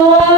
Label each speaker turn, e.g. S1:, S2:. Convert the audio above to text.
S1: Oh.